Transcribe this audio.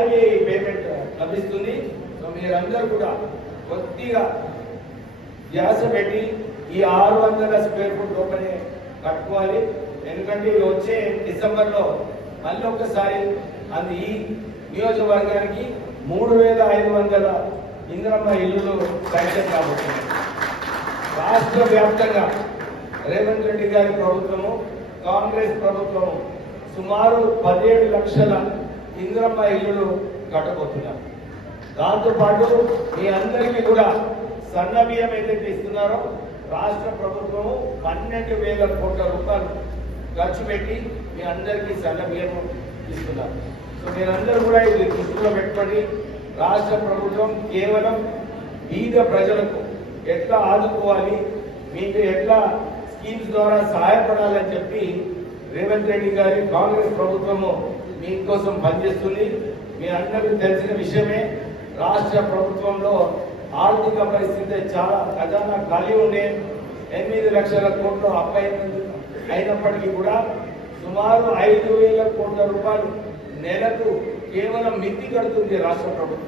Payment లభిస్తుంది. So మీరందరూ కూడా కొద్దిగా ధ్యాస పెట్టి ఈ 600 స్క్వేర్ ఫుట్ లోపలే కట్టుకోవాలి. ఎందుకంటే వచ్చే డిసెంబర్లో మళ్ళీ ఒక్కసారి ఈ నియోజకవర్గానికి 3500 ఇందిరమ్మ ఇల్లులు శాంక్షన్ కాబోతున్నాయి. రాష్ట్ర వ్యాప్తంగా రేవంత్ రెడ్డి గారి ప్రభుత్వము, కాంగ్రెస్ ప్రభుత్వము సుమారు 17 లక్షల ఇందిరమ్మ ఇల్లులు కట్టబోతున్నారు. దాంతోపాటు మీ అందరికీ కూడా సన్న బియ్యం ఏదైతే ఇస్తున్నారో రాష్ట్ర ప్రభుత్వము 12,000 కోట్ల రూపాయలు ఖర్చు పెట్టి మీ అందరికీ సన్న బియ్యం ఇస్తున్నారు. సో మీరందరూ కూడా ఇది దృష్టిలో పెట్టుకొని రాష్ట్ర ప్రభుత్వం కేవలం బీద ప్రజలకు ఎట్లా ఆదుకోవాలి, మీకు ఎట్లా స్కీమ్స్ ద్వారా సహాయపడాలని చెప్పి రేవంత్ రెడ్డి గారి కాంగ్రెస్ ప్రభుత్వము మీకోసం పనిచేస్తుంది. మీ అందరికీ తెలిసిన విషయమే, రాష్ట్ర ప్రభుత్వంలో ఆర్థిక పరిస్థితి చాలా ఖజానా ఖాళీ ఉండే 8 లక్షల కోట్లు అప్పు అయినప్పటికీ కూడా సుమారు 5,000 కోట్ల రూపాయలు నెలకు కేవలం మిత్తి కడుతుంది రాష్ట్ర ప్రభుత్వం.